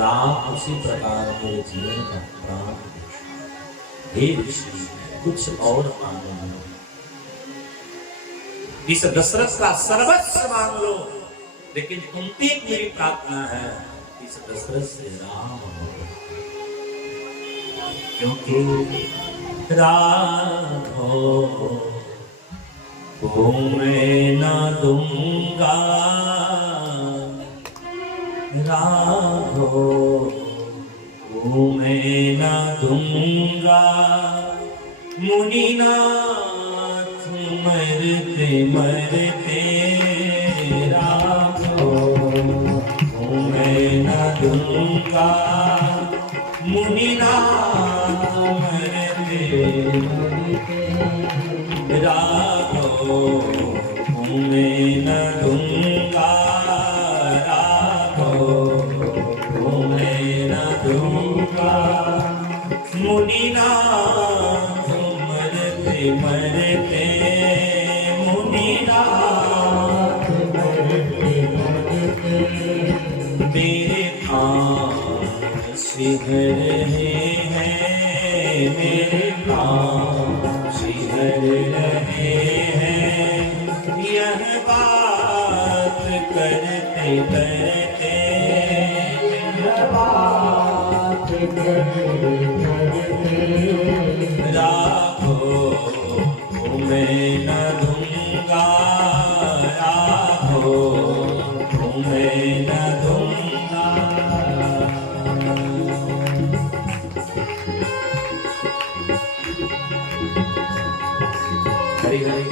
राम उसी प्रकार मेरे जीवन का प्राण। हे ऋषि कुछ और मांगो नहीं, इस दशरथ का सर्वस्व मांग लो, लेकिन कुंती की मेरी प्रार्थना है इस दशरथ से राम हो, क्योंकि राम हो वो मैं न दूंगा, राम हो वो मैं न दूंगा। मुनिनाथ मरते मरते राम हो वो मैं न दूंगा। मुनिनाथ मरते मरते राम हो वो मैं न दूंगा, राम हो वो मैं न दूंगा। मुनिनाथ मरते मरते, मुनिनाथ मरते मरते मेरे प्राण सिहर रहे हैं, मेरे प्राण सिहर रहे हैं। यह बात करते करते, यह बात करते राखो वो मैं न दूंगा, राखो वो मैं न दूंगा। हरि हरि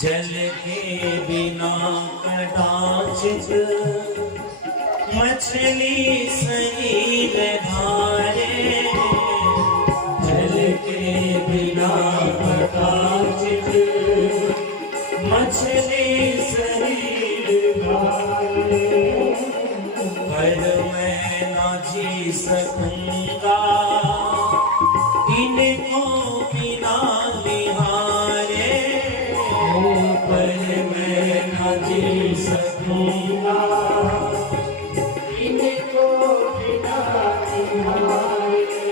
जल के बिना कदाचित मछली शरीर धारे, जल के बिना कदाचित मछली शरीर धारे। पर मैं ना जी सकूंगा इनको बिना निहारे, पर मैं न जी सकूंगा इनको बिना निहारे।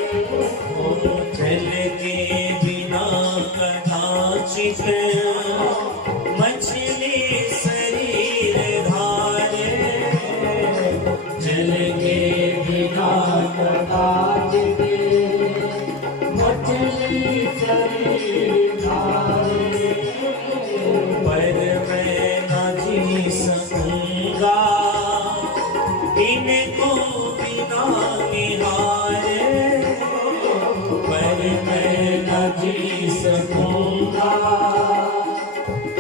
जल के बिना कदाचित मछली शरीर धारे, जल के बिना कदाचित मछली शरीर धारे। पर मैं न जी सकूंगा इनको बिना निहारे, पर मैं न जी सकूंगा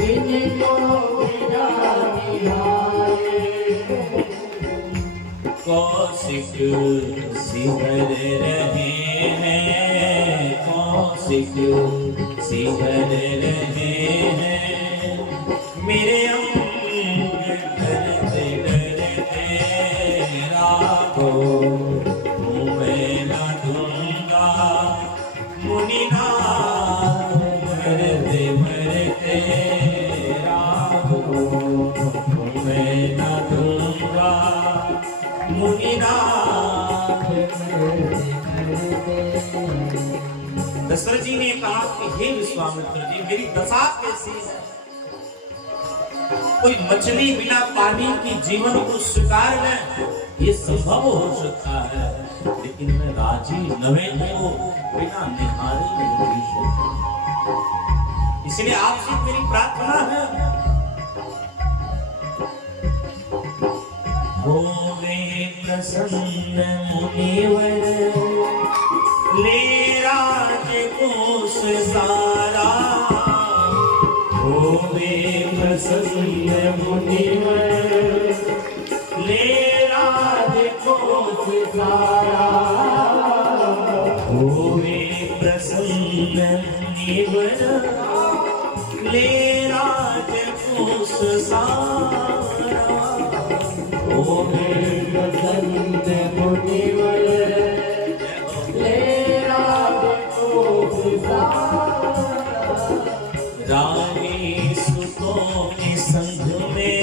इनको बिना निहारे। कौशिक सिहर रहे हैं, कौशिक सिहर रहे हैं। मेरे अंग डरते डरते राखो मैं न दूंगा। मुनिनाथ मरते मरते राखो मैं न दूंगा। मुनिनाथ दशरथ जी ने कहा कि हे विश्वामित्र जी, मेरी दशा कैसी है? कोई मछली बिना पानी की जीवन को स्वीकार ले, ये संभव हो सकता है, लेकिन मैं राजी नवे को बिना निहारे नहीं जी सकता। इसलिए आपसे मेरी प्रार्थना है, होवे प्रसन्न मुनिवर ले राज कोष सारा होवे प्रसन्न मुनिवर ले राज कोष सारा होवे प्रसन्न मुनिवर ले राज कोष सारा होवे प्रसन्न मुनिवर ले राज कोष सारा रानी सुतों के संग में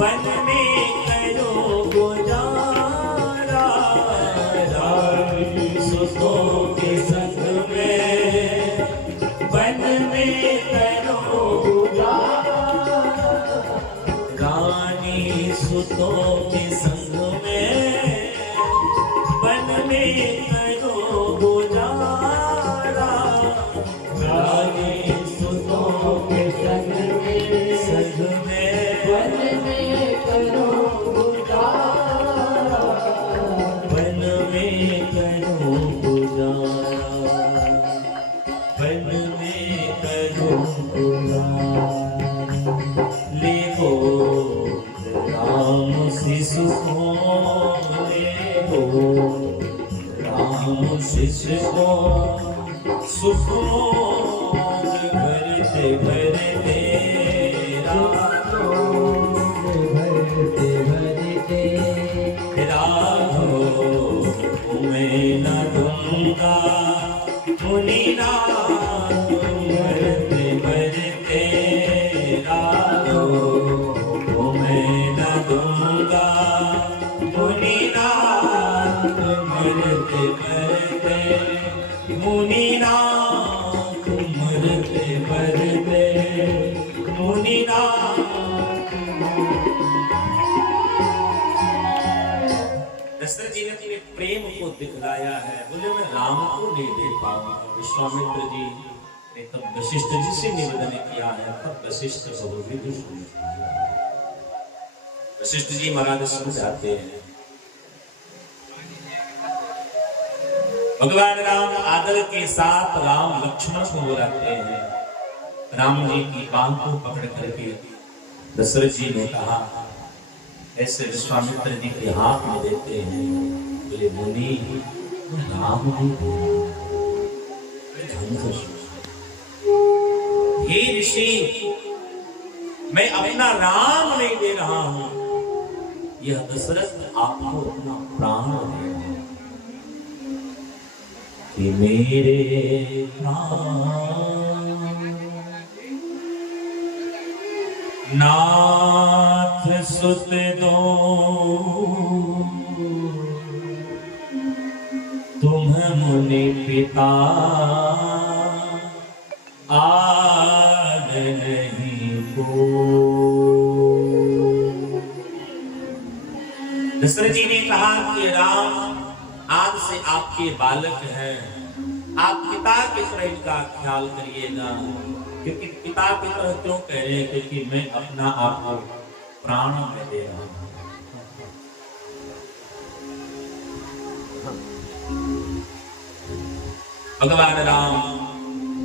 वन में करो गुजारा रानी सुतों के संग में वन में करो गुजारा रानी सुतों के संग में वन में करो गुजारा रानी सुतों के संग में वन में करो गुजारा वन में करो गुजारा वन में करो गुजारा ले गो राम शिशु को ले गो राम शिशु को सुख भरते भरते राघो मैं न दूंगा मुनि नाथ भरते भरते राघो मैं न दूंगा मुनि नाथ भरते भरते मुनिनाथ मरते मरते मुनिनाथ। दशरथ जी ने अपने प्रेम को दिखलाया है, बोले मैं राम को नहीं दे पाऊंगा। विश्वामित्र जी ने तब वशिष्ठ जी से निवेदन किया है, तब वशिष्ठ बहुत वशिष्ठ जी महाराज समझाते हैं भगवान राम आदर के साथ राम लक्ष्मण को बुलाते हैं। राम जी की बांह को पकड़ करके दशरथ जी ने कहा, ऐसे विश्वामित्र जी के हाथ में देते हैं। बोले मुनि राम जी हे ऋषि, मैं अपना राम नहीं दे रहा हूं, यह दशरथ आपको अपना प्राण दे रहा है कि मेरे नाथ सुत दो तुम मुनि पिता आग नहीं को। दशरथ जी ने कहा कि राम आज से आपके बालक हैं, आप पिता की तरह इनका ख्याल करिएगा। क्योंकि पिता की तरह क्यों कह रहे हैं? क्योंकि मैं अपना आप प्राण में दे रहा हूं। भगवान राम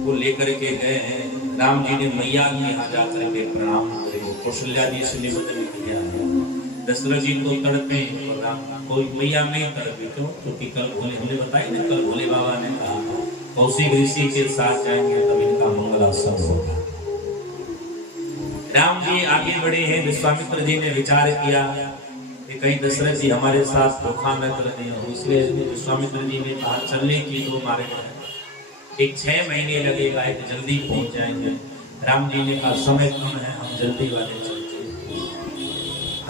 को लेकर के गए हैं। राम जी ने मैया के यहाँ जाकर के प्रणाम करे, कौशल्या जी से निवेदन किया है। दशरथ जी को तड़पे, कोई मैया नहीं तड़पी, क्यों? क्योंकि कल हमने बताया ना, कल भोले बाबा ने कहा कौशिक ऋषि के साथ जाएंगे तब इनका मंगलासन होगा। राम जी आगे बढ़े हैं। विश्वामित्र जी ने विचार किया कि कहीं दशरथ जी हमारे साथ धोखा न कर दें, इसलिए विश्वामित्र जी ने कहा चलने की दो मार्ग है, एक 6 महीने लगेगा, एक जल्दी पहुंच जाएंगे। राम जी ने कहा समय कम है, हम जल्दी वाले चलते।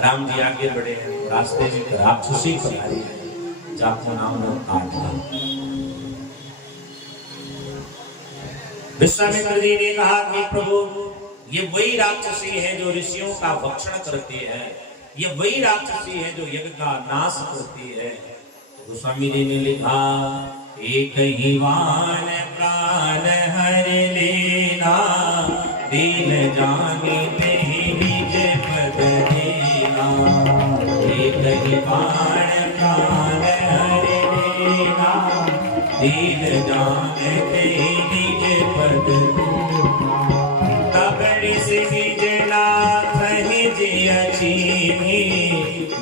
राम जी आगे बढ़े हैं, रास्ते में राक्षसी पधारी है, जाको नाम काटना। विश्वामित्र जी ने कहा कि प्रभु, ये वही राक्षसी है जो ऋषियों का भक्षण करती है, ये वही राक्षसी है जो यज्ञ का नाश करती है। तो गोस्वामी जी ने लिखा, एक ही वान प्राण हर लेना, दीन जानी ते निज पद देना। एक बाण प्राण हरि लेना, दीन जानते निज पद तब निज नाथ जिय छीनी,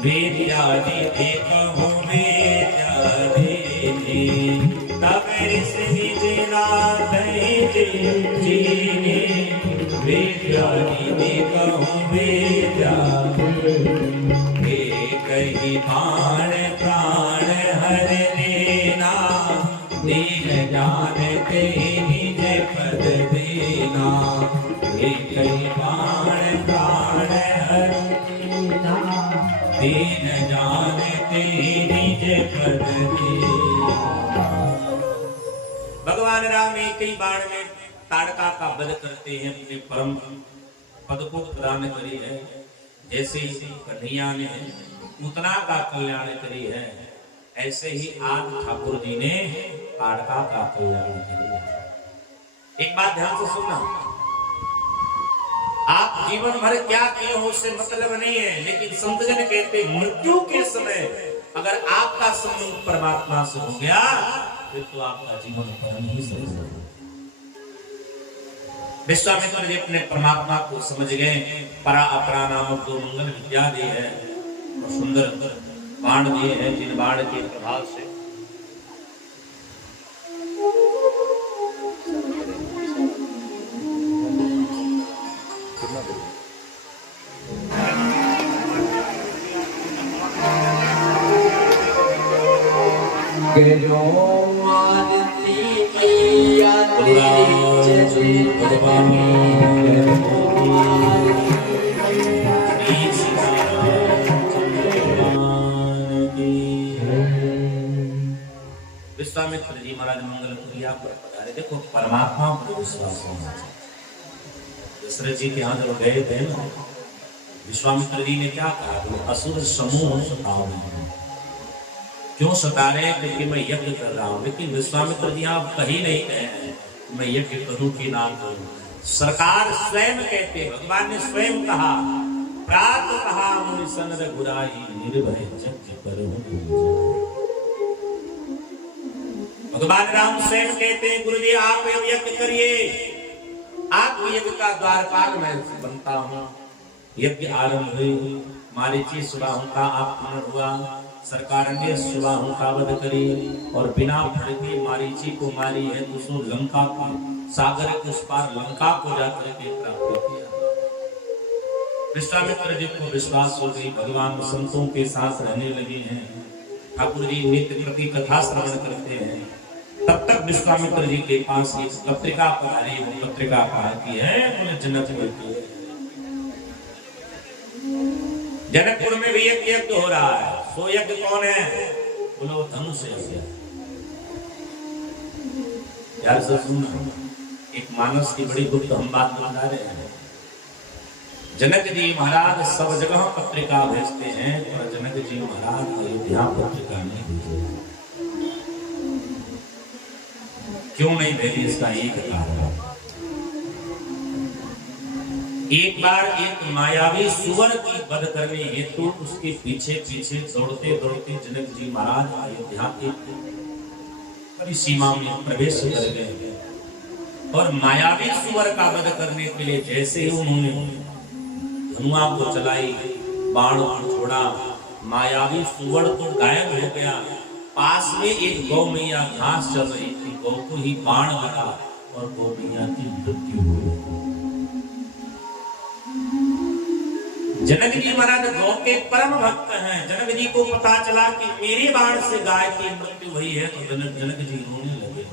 विद्यादि देखहु विद्या देनी, तब निज नाथ जिय छीनी, विद्यादि देखहु विद्या कही बाण प्राण हर लेना, दीन जानते निज पद देना, कही बाण प्राण हर लेना, दीन जानते निज पद देना। भगवान राम एक ही बाण में ताड़का का वध करते हैं, अपने परम पद को प्रदान करी है। जैसे कन्हैया ने पूतना का कल्याण करी है, ऐसे ही आज ठाकुर जी ने ताड़का का कल्याण करी है। एक बात ध्यान से सुनना, आप जीवन भर क्या किए हो उससे मतलब नहीं है, लेकिन संतजन कहते मृत्यु के समय अगर आपका संबंध परमात्मा से हो गया फिर तो आपका जीवन परम ही सफल हो। विश्वामित्र जी अपने परमात्मा को समझ गए, परा अपरा नामक दो मंगल विद्या दी है और सुंदर बाण दिए हैं, जिन बाण के प्रभाव से विश्वामित्र जी महाराज मंगल क्रिया पर पधारे। देखो परमात्मा पर विश्वास होना चाहिए। दशरथ जी के यहाँ जब गए थे ना, विश्वामित्र जी ने क्या कहा, तो असुर समूह सताओ। क्यों सता रहे हैं? क्योंकि मैं यज्ञ कर रहा हूँ। लेकिन विश्वामित्र जी आप कहीं नहीं गए मैं यज्ञ करूं कि नाम करूं। सरकार स्वयं कहते, भगवान ने स्वयं कहा, प्रात कहा मुनि सन रघुराई, निर्भय यज्ञ करो। भगवान राम स्वयं कहते हैं, गुरुजी आप यज्ञ करिए, आप यज्ञ का द्वारपाल मैं बनता हूँ। यज्ञ आरंभ हुई, मारीची सुबाहु का आक्रमण हुआ, सरकार ने सुबाहु का वध करी और बिना फड़ के मारीची को मारी है, उसने लंका को सागर के उस पार लंका को जाकर के प्राप्त किया। विश्वामित्र जी को विश्वास हो गई, भगवान संतों के साथ रहने लगे हैं, ठाकुर जी नित्य प्रति कथा श्रवण करते हैं। तब तक विश्वामित्र जी के पास एक पत्रिका पधारी, वो पत्रिका कहती है जनक मिलती है, जनकपुर में भी एक यज्ञ हो रहा है। सो यज्ञ कौन है? बोलो धनुष यज्ञ। यार सब सुनना, एक मानस की बड़ी गुप्त हम बात बता रहे हैं। जनक जी महाराज सब जगह पत्रिका भेजते हैं, पर जनक जी महाराज अयोध्या पत्रिका नहीं भेजते। क्यों नहीं भेजी? इसका एक कारण, एक बार एक मायावी सुवर की वध करने हेतु उसके पीछे पीछे दौड़ते दौड़ते जनक जी महाराज अयोध्या की बड़ी सीमा में प्रवेश कर गए और मायावी सुवर का वध करने के लिए जैसे ही उन्होंने धनुआ को चलाई, बाण को छोड़ा, मायावी सुवर तो गायब हो गया। पास में एक गौ मैया घास चल रही थी, गौ को ही बाण लगा और गौ मैया की मृत्यु हो गई। जनक जी महाराज गौ के परम भक्त हैं। जनक जी को पता चला कि मेरे बाण से गाय की मृत्यु हुई है, तो जनक जी रोने लगे।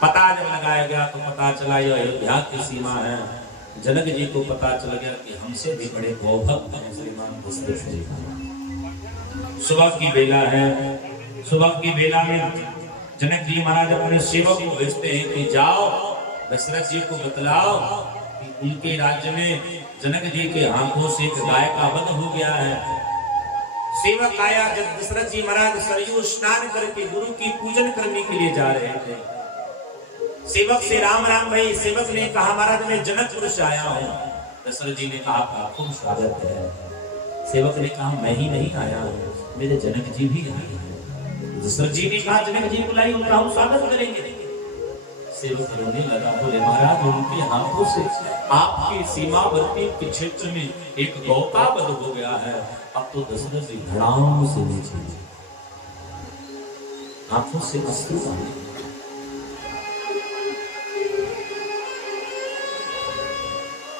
पता जब लगाया गया तो पता चला यह अयोध्या की सीमा है। जनक जी को पता चल गया कि हमसे भी बड़े गौभक्त हैं श्रीमान दशरथ जी। सुबह की बेला है, सुबह की बेला में जनक जी महाराज अपने सेवक को भेजते हैं कि जाओ दशरथ जी को बतलाओ कि उनके राज्य में जनक जी के हाथों से एक गाय का वध हो गया है। सेवक आया, जब दशरथ जी महाराज सरयू स्नान करके गुरु की पूजन करने के लिए जा रहे थे, सेवक से राम राम भाई। सेवक ने कहा महाराज मैं जनकपुर से आया हूँ। दशरथ जी ने कहा आपका खूब स्वागत है। सेवक ने कहा मैं ही नहीं आया, मेरे जनक जी भी आए। दशरथ जी ने कहा जनक जी बुलाई, उनका हम स्वागत करेंगे। सेवक रोने लगा, बोले महाराज उनके हाथों से आपके सीमावर्ती के क्षेत्र में एक गौ का वध हो गया है, अब तो दशरथ जी धड़ाम से नीचे आंखों से अश्रु आए।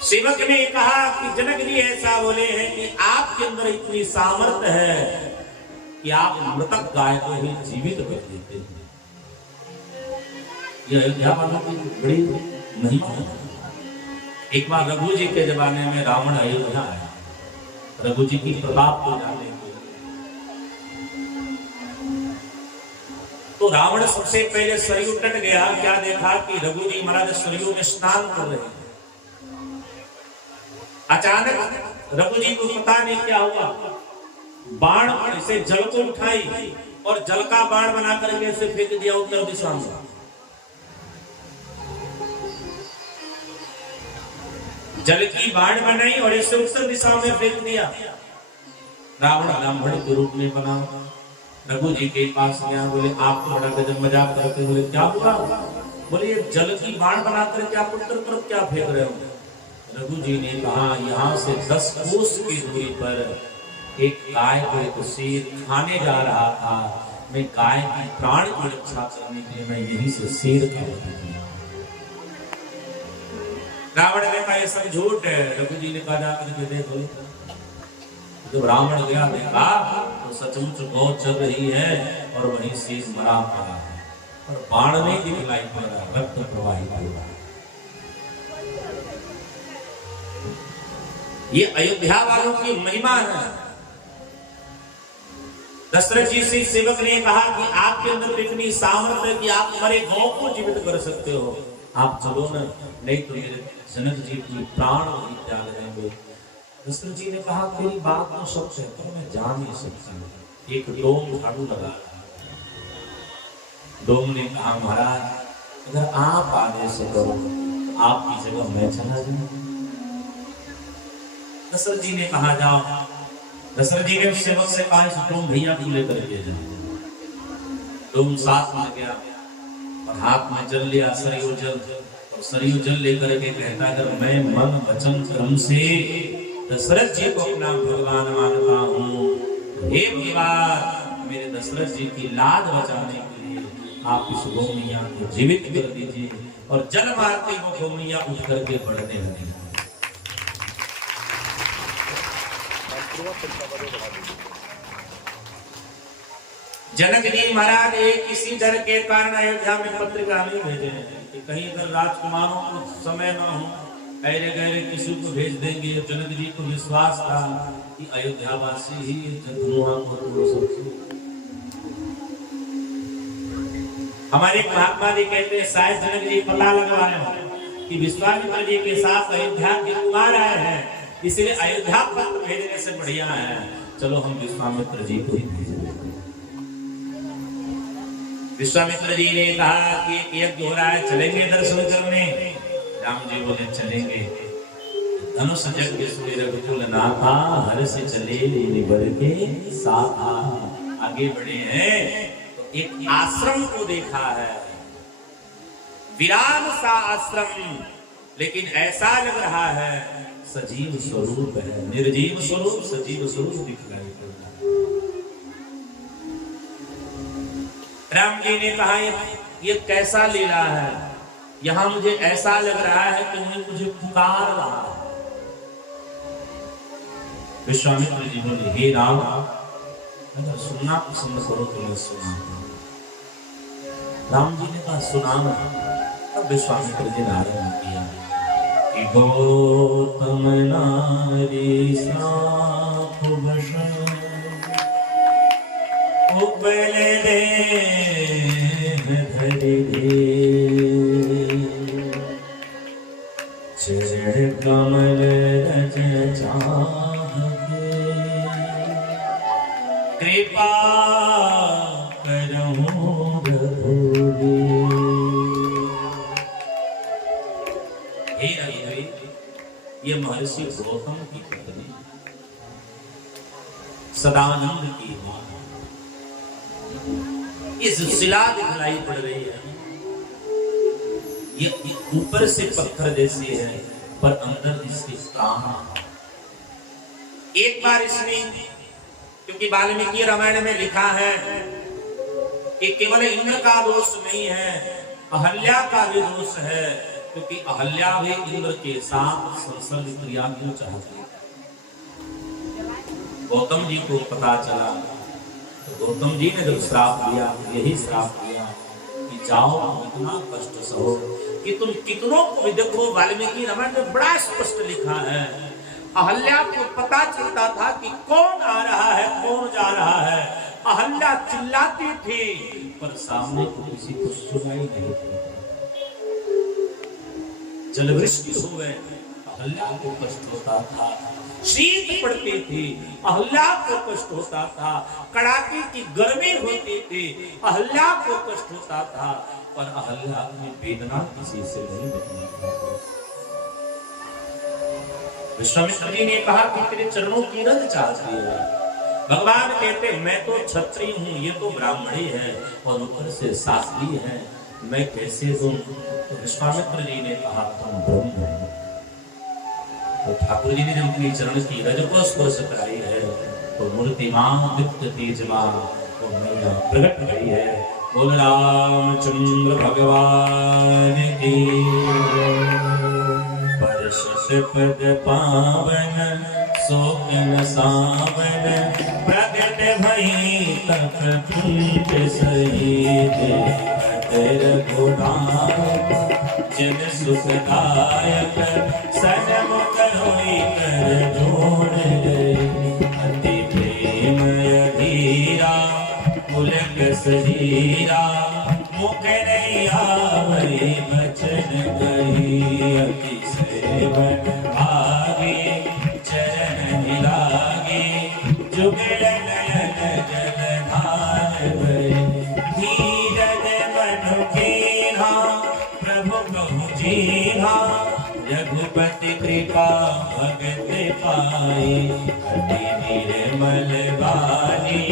सेवक ने कहा कि जनक जी ऐसा बोले हैं कि आपके अंदर इतनी सामर्थ्य है कि आप मृतक गाय को ही जीवित कर देते हैं। यह अयोध्या वालों की बड़ी महिमा है। एक बार रघु जी के जमाने में रावण अयोध्या आया, रघु जी की प्रताप को जानने के लिए। तो रावण सबसे पहले सरयू तट गया, क्या देखा कि रघु जी महाराज सरयू में स्नान कर रहे हैं। अचानक रघु जी को पता नहीं क्या हुआ, बाण से जल को उठाई और जल का बाण बना करके ऐसे फेंक दिया उत्तर दिशा में। जल की बाण बनाई और ऐसे उत्तर दिशा में फेंक दिया। रावण ब्राह्मण के रूप में बना रघु जी के पास गया, बोले आप तो बड़ा गजब मजाक करते, बोले क्या हुआ? बोले ये जल की बाण बना करके आप उत्तर तरफ क्या फेंक रहे हो? रघु जी ने कहा यहाँ से 10 कोस की दूरी पर एक गाय को एक शेर खाने जा रहा था, मैं गाय की प्राण की रक्षा करने के लिए मैं यहीं से शेर का वध किया। रावण ने कहा ये सब झूठ है। रघु जी ने कहा जाकर के देखो। जब रावण गया देखा तो सचमुच गौ चल रही है और वहीं शेर मरा पड़ा है और बाण नहीं दिखलाई पड़ रहा, रक्त प्रवाहित हो रहा है। ये अयोध्या वालों की महिमा है। दशरथ जी से सेवक ने कहा कि आपके अंदर इतनी सामर्थ्य है कि आप मरे गौ को जीवित कर सकते हो, आप चलो ना, नहीं तो मेरे जनक जी की प्राण भी त्याग देंगे। दशरथ जी ने कहा तेरी बात तो सच है पर मैं जा नहीं सकता। एक डोम झाड़ू लगा। डोम ने कहा महाराज अगर आप आदेश करो आपकी जगह मैं चला जाऊं। दशरथ जी ने कहा जाओ। दशरथ जी ने सेवक से कहा इस डोम भैया को लेकर के जाओ। डोम साथ में गया और हाथ में जल लिया, सरयू जल, और सरयू जल लेकर के कहता अगर मैं मन वचन कर्म से दशरथ जी को अपना भगवान मानता हूँ, हे भगवान मेरे दशरथ जी की लाज बचाने के लिए आप इस गौमिया को जीवित कर दीजिए। और जल मारते वो गौमिया उठ करके बढ़ने लगी। जनक जी महाराज एक इसी डर के कारण अयोध्या में पत्रिका नहीं भेजे कि कहीं अगर राजकुमारों को समय न हो, ऐरे गहरे किसी को भेज देंगे। जनक जी को विश्वास था कि अयोध्या वासी ही धनुआ को तोड़ सकते। हमारे महात्मा जी कहते हैं शायद जनक जी पता लगवाए कि विश्वामित्र जी के साथ अयोध्या के कुमार आए हैं, इसलिए अयोध्या पत्र भेजने से बढ़िया है चलो हम विश्वामित्र जी को ही भेजें। विश्वामित्र जी ने कहा कि एक यज्ञ हो रहा है, चलेंगे दर्शन करने? राम जी बोले चलेंगे। धनुष यज्ञ सूर्य रघुकुल नाथा, हर से चले निबर के साथा। आगे बढ़े हैं तो एक आश्रम को देखा है, वीरान सा आश्रम, लेकिन ऐसा लग रहा है सजीव स्वरूप है, निर्जीव स्वरूप सजीव स्वरूप दिखलाई पड़ता है। राम जी ने कहा ये कैसा लीला है, यहाँ मुझे ऐसा लग रहा है कि मुझे पुकार रहा है। विश्वामित्र जी बोले हे राम अगर सुनना पसंद करो तो मैं सुना। राम जी ने कहा सुनाना। तब विश्वामित्र जी ने आरंभ किया कि गौतम नारी साप वशन उपले दे धरि चरण कमल रज चाहके कृपा करहूं रघुवीर। हे रघुवीर, ये महर्षि गौतम की पत्नी सदानंद की मां। ये जो शिला दिखलाई पड़ रही है, ये ऊपर से पत्थर जैसी है, पर अंदर इसकी प्राण। एक बार इसने, क्योंकि वाल्मीकि रामायण में लिखा है कि केवल इंद्र का दोष नहीं है, अहल्या का भी दोष है, क्योंकि अहल्या भी इंद्र के साथ संसर्ग क्रिया क्यों चाहती है। गौतम जी को पता चला तो गौतम जी ने जब श्राप दिया, यही श्राप दिया कि जाओ इतना कष्ट सहो, कि तुम कितनों को भी देखो। वाल्मीकि रामायण में बड़ा स्पष्ट लिखा है, अहल्या को पता चलता था कि कौन आ रहा है, कौन जा रहा है। अहल्या चिल्लाती थी, पर सामने को किसी को सुनाई नहीं थी। जलवृष्टि हो गए, अहल्या को कष्ट होता था। शीत पड़ती थी, अहल्या को कष्ट होता था। कड़ाके की गर्मी होती थी, अहल्या को कष्ट होता था। पर अहल्या अपनी वेदना किसी से नहीं बताती। विश्वामित्र जी ने कहा कि तेरे चरणों की रज चाहती है। भगवान कहते मैं तो क्षत्रिय हूँ, ये तो ब्राह्मणी है और ऊपर से शास्त्री है, मैं कैसे दूं? तो विश्वामित्र जी ने कहा तुम ब्रह्म हो। तो ठाकुर जी ने जब अपनी चरण की रज को स्पर्श कराई है तो मूर्तिमान दीप्त तेजमान तो मैया प्रकट गई है। बोल रामचंद्र भगवान की। पद पावन सोकन सावन प्रगट भई तप कुंज सहित जन सुखदायक सन्मुख होई कर जोड़ अति प्रेम अधीरा पुलक सजीरा मुख नहीं आवै बचन कही अति सेवन भागे चरण मिलागे जुगड़ नयन जलधार भय धीरज मनु कीन्हा प्रभु कहु जीन्हा रघुपति कृपा भगत पाई अति निर्मल वाणी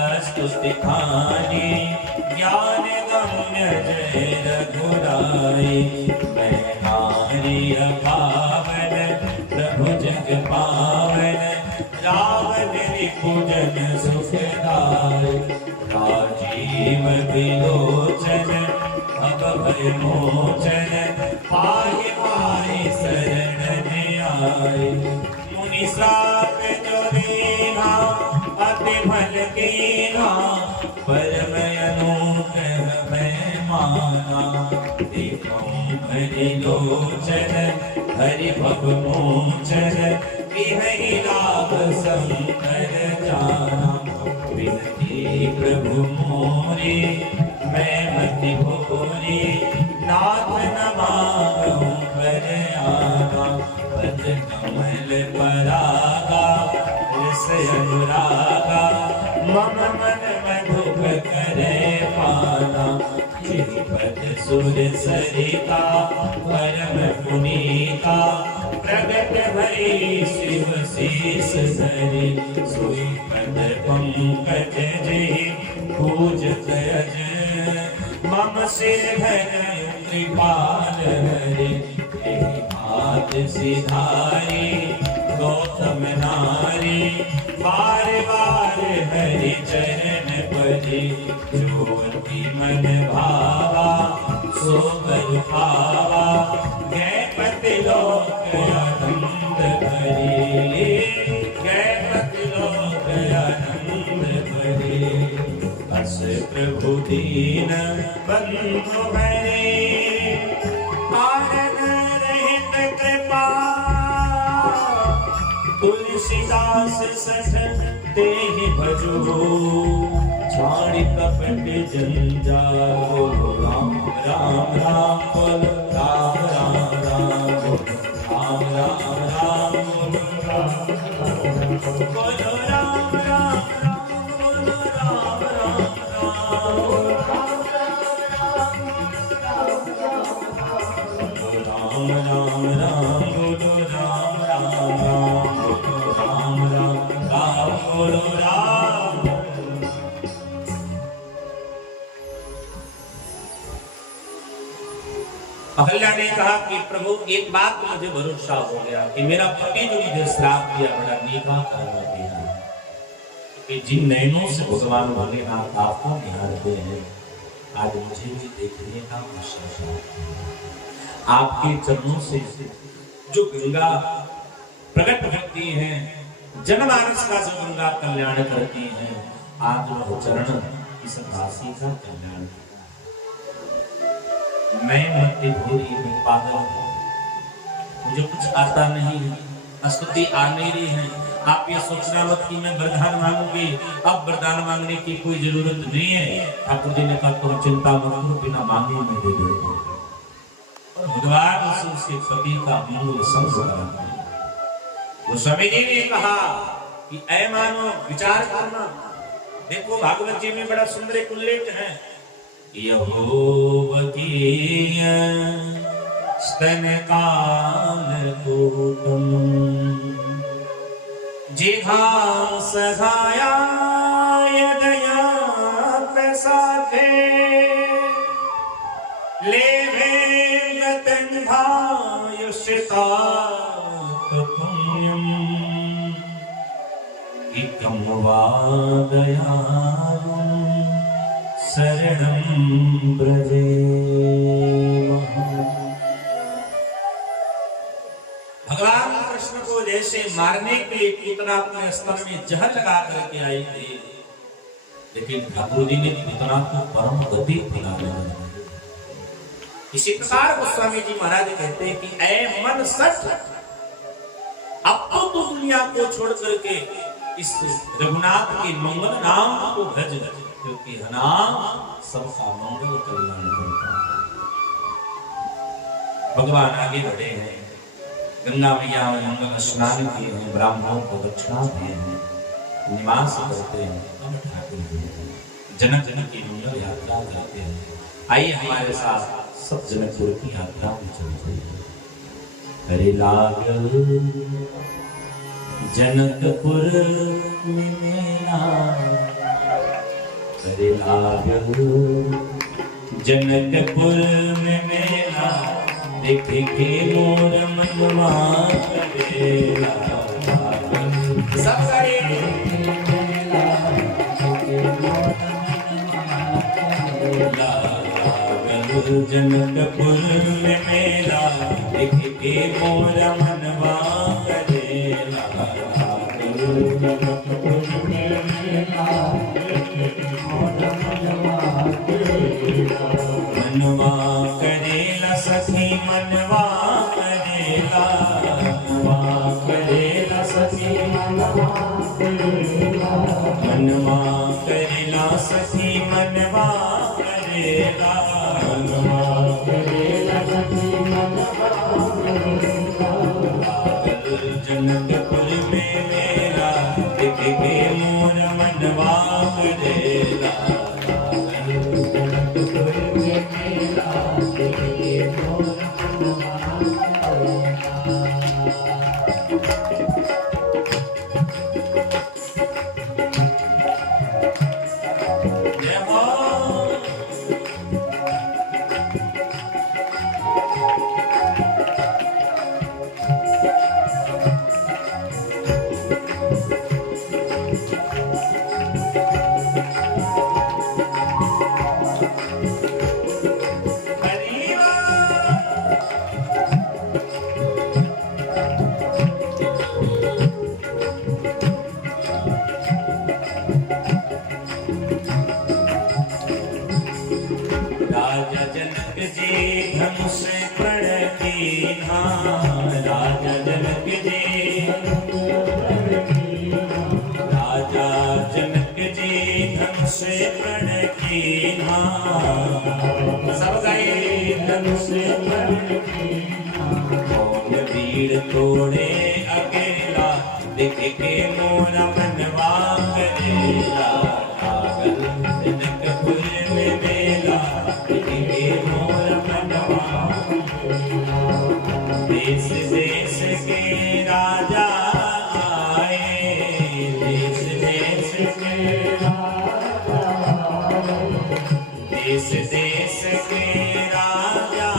अस्तुति खानी ज्ञान गम्य जय रघुराई मैं नारी पावन प्रभु जग पावन रावण रिपुजन सुखदाय राजीव विलोचन अब भय मोचन पाहि पाहि शरण आए मुनि साप जो दीना अति भल कीना परम अनूठ मैं माना देखूं हरि लोचन हरि भव मोचन बिहरि लाभ शंकर जाना विनती प्रभु मोरे मैं मति भोरी नाथ न मांगूं पर आगा पद कमल परागा रस अनुरागा मम मन मधुप करे पाना पद सुर सरिता परम पुनीता प्रगट भई शिव शीस धरि सोई पद पंकज जय पूजत अज मम सिर धर कृपाल हरि हाथ सिधारी गौतम नारी बार बार हरि चरण पदी ज्योति मन भावा सोबर भावा गैपति लोक आनंद भरी गैपति लोक आनंद भरी बस प्रभु दीन बंधु भरे आनंद रहित कृपा तुलसीदास सठ तेहि भजो छाड़ी कपट जंजाल बोलो राम राम राम बोलो राम राम राम बोलो राम राम राम बोलो राम राम बोलो राम राम राम राम राम बोलो राम राम राम बोलो राम राम राम बोलो अहल्या ने कहा कि प्रभु एक बात मुझे भरोसा हो गया कि मेरा पति जो मुझे श्राप दिया बड़ा नेका कर्म दिया कि जिन नयनों से भगवान भोलेनाथ आपको निहारते हैं आज मुझे भी देखने का अवसर आपके चरणों से जो गंगा प्रकट होती है जनमानस का जो गंगा कल्याण करती है आज वह चरण इस राशि का कल्याण। मैं मत भूरी में पागल हूं, मुझे कुछ आता नहीं है, स्तुति आ नहीं रही है। आप ये सोचना मत कि मैं वरदान मांगूंगी, अब वरदान मांगने की कोई जरूरत नहीं है। ठाकुर जी ने कहा तुम चिंता मत करो, बिना मांगे मैं दे दूंगा। और भगवान उसके पति का मंगल संस्कार गोस्वामी जी ने कहा कि ऐ मानो विचार करना। देखो भागवत जी में बड़ा सुंदर एक उल्लेख है, यहोवा की स्तन काल कूटम जिहा सहाया यदया प्रसादे लेवे यतन भायुषता पुण्यम इकम वादया शरणं ब्रजे। भगवान कृष्ण को जैसे मारने के लिए पूतना अपने स्तन में जहर लगा करके आई थी, लेकिन ठाकुर जी ने पूतना को परम गति दिलाने लगा। इसी प्रकार गोस्वामी जी महाराज कहते हैं कि ऐ मन सठ, अब तो दुनिया को छोड़ करके इस रघुनाथ के मंगल नाम को भज, क्योंकि नाम सबका मंगल कल्याण करता है। भगवान आगे बढ़े हैं, गंगा मैया में मंगल स्नान किए हैं, ब्राह्मणों को दक्षिणा दिए हैं, निवास करते हैं, जनक जनक की मंगल यात्रा करते हैं। आइए हमारे साथ सब जनकपुर की यात्रा में चलते हैं। हरे लागल जनकपुर में मेरा, हरे लागल जनकपुर में मेरा, देख के मोर मनवा करेला। सब करे जनकपुर में मेरा, देख के मोर मनवा करेला। जनकपुर में मेरा, मनवा करेला सखी मनवा करेला, मनवा करेला सखी मनवा करेला, मनवा करेला सखी मनवा करेला, मनवा करेला सखी मनवा करेला। जनकपुर में मेरा, देख के मोर मनवा करेला। तोड़े अकेला, देख के मोरा मनवा करेला। जनकपुर में मेला, देख के मोरा मनवा करेला। देश देश के राजा आए, देश देश के राजा आए, देश देश के राजा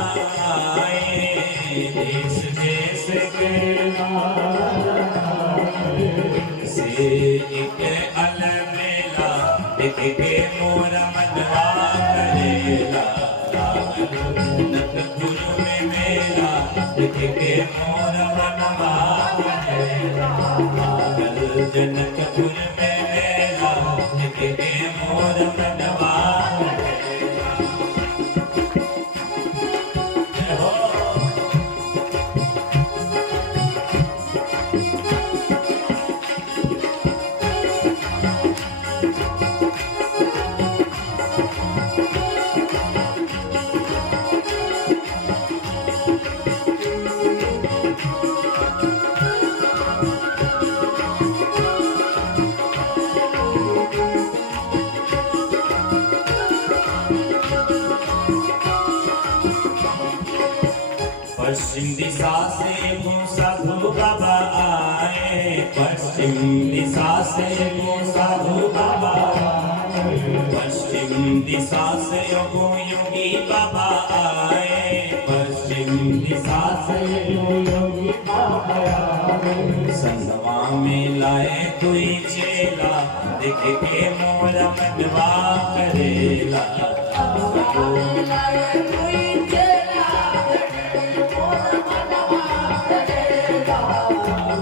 के मोरा मनवा करेला जनकपुर में मेला के मोरा मनवा करेला जनकपुर में मेला के मोरा मनवा पश्चिम दिशा से वो साधु बाबा आए पश्चिम दिशा से वो साधु बाबा पश्चिम दिशा से वो योगी बाबा आए पश्चिम दिशा से वो योगी बाबा आए संगमा में लाए कोई चेला देख के मोरा मनवा करेला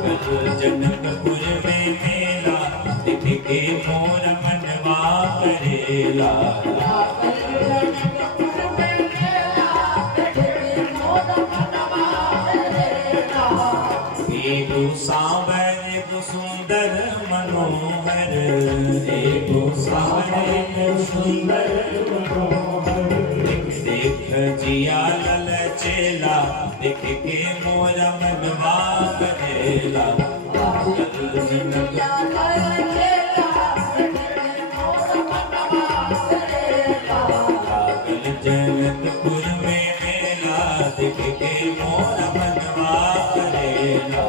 जनकपुर में मेला देख के मोरा मनवा करेला एगो सावर एगो सुंदर मनोहर एगो सावर एगो सुंदर मनोहर देख जिया ललचेला देख के मोरा मनवा करेला जनकपुर में मेला देख के मोरा मनवा करेला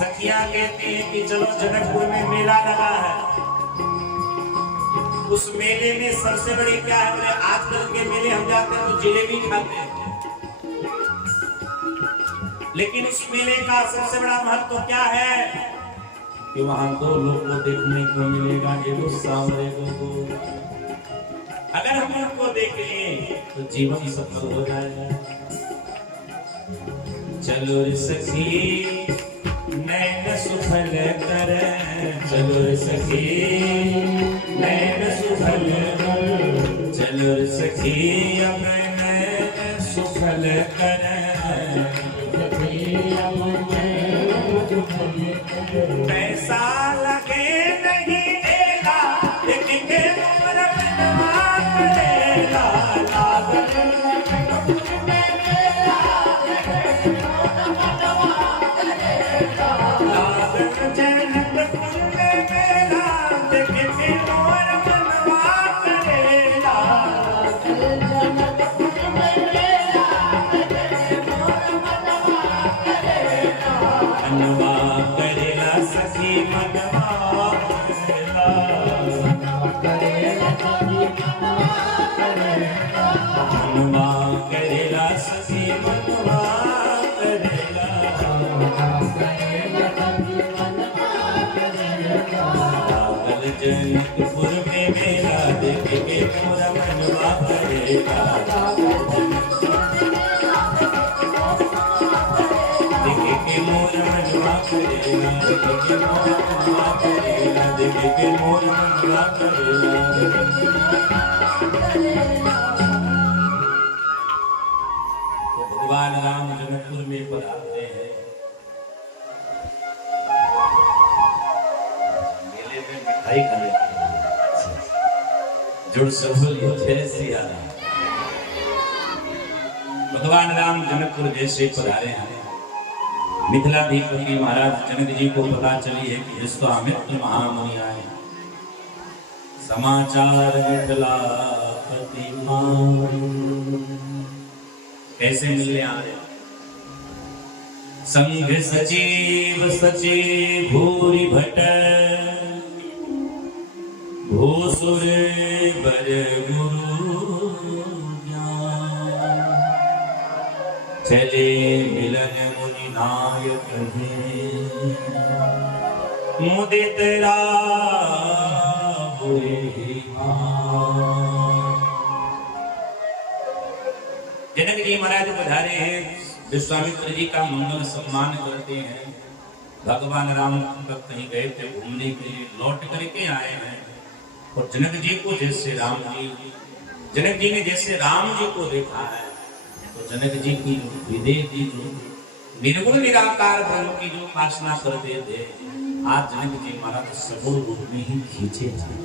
सखिया कहती है कि चलो जनकपुर में मेला लगा है उस मेले में सबसे बड़ी क्या है बोले आजकल के मेले हम जाते हैं तो जलेबी खाते हैं लेकिन उस मेले का सबसे बड़ा महत्व क्या है कि वहां दो लोग को देखने को मिलेगा एगो सामने को अगर हम उनको देखें तो जीवन सफल हो जाएगा चलो रे सखी नैन सुफल कर चलो रे सखी नैन सुफल कर चलो रे सखी अब नैन सुफल कर पैसा लगे नहीं देगा लेकिन मोरा मनवा करेला जनकपुर में मेला देख के मोरा मनवा करेला मनवा करेला सखी मनवा मनवा करेला सखी मनवा करेला जनकपुर में मेला देख के मोरा मनवा करेला देख के मोरा मनवा करेला देख के मोरा मनवा करेला देख के मोरा मनवा करेला तो भगवान राम जनकपुर में पधारते हैं मिठाई खाने जुड़ सफल थे सिया भगवान राम जनकपुर जैसे पधारे हैं मिथिलाधिपति महाराज जनक जी को पता चली है कि विश्वामित्र महामुनि आए समाचार मिथिलापति कैसे मिलने आ रहे संघ सचिव सचिव भूरि भट्ट भूसुर बर गुरु चले मिलन मुनि नायक मुदित राहुरे जनक जी महाराज पधारे हैं, विश्वामित्र जी का मंगल सम्मान करते हैं। भगवान राम तक कहीं गए थे घूमने के लिए, लौट करके आए हैं और जनक जी को जैसे जनक जी ने जैसे राम जी को देखा है तो जनक जी की विदेह जी जो निर्गुण निराकार ब्रह्म की जो उपासना करते थे, आज जनक जी महाराज सगुण रूप में ही खींचे जाते।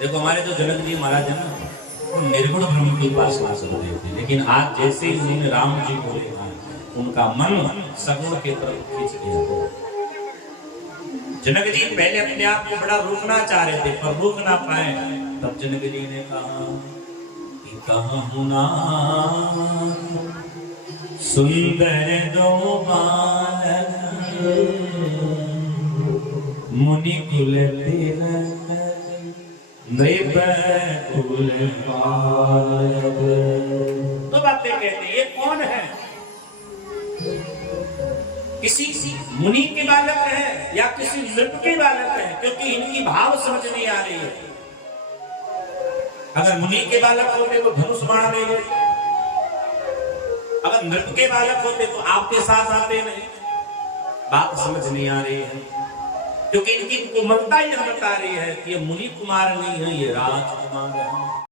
देखो हमारे जो जनक जी महाराज है ना, वो निर्गुण ब्रह्म की उपासना करते थे, लेकिन आज जैसे ही उन्होंने राम जी को देखा उनका मन सगुण के तरफ खींच गया। जनक जी पहले अपने आप को बड़ा रोकना चाह रहे थे पर रोक ना पाए। तब जनक जी ने कहा कि कहूं ना सुंदर दो बालक मुनि कुल नृप कुल बालक। तो बातें कहते ये कौन है? किसी मुनि के बालक है या किसी नृप के बालक है? क्योंकि इनकी भाव समझ नहीं आ रही है। अगर मुनि के बालक होते तो धनुष बाण ले गए, अगर नृप के बालक होते तो आपके साथ आते नहीं। बात समझ नहीं आ रही है क्योंकि इनकी कोमलता यह बता रही है कि ये मुनि कुमार नहीं है, ये राजकुमार है।